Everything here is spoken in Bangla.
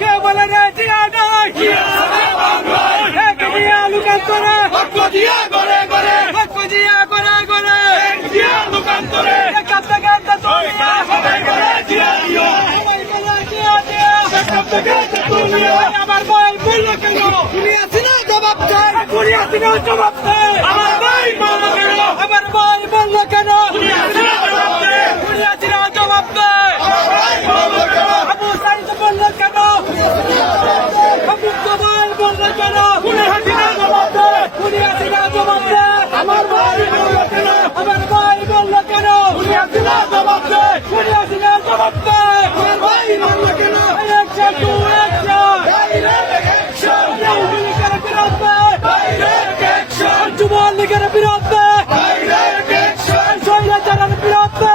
কে বলে রে জিয়া নাই জিয়া লুকান্তরে জিয়া গড়ে গড়ে জিয়া গড়ে গড়ে জিয়া লুকান্তরে কাঁদতে কাঁদতে দুনিয়া হবে গড়ে জিয়া জিয়া আমার ভাই বলল কেন জবাব চাই জবাব চাই আমার ভাই বলল কেন আমার ভাই বলল কেন জবাব দেয় আবু সাইদ বলল কেন আবু জবাই বলল কেন জবাব দেয় জবাব দেয় আমার ভাই বলল কেন আমার ভাই বলল কেন জবাব দেয় জবাব দেয় আমার ভাই বলল কেন যুবলীগের বিরুদ্ধে স্বৈরাচারের বিরুদ্ধে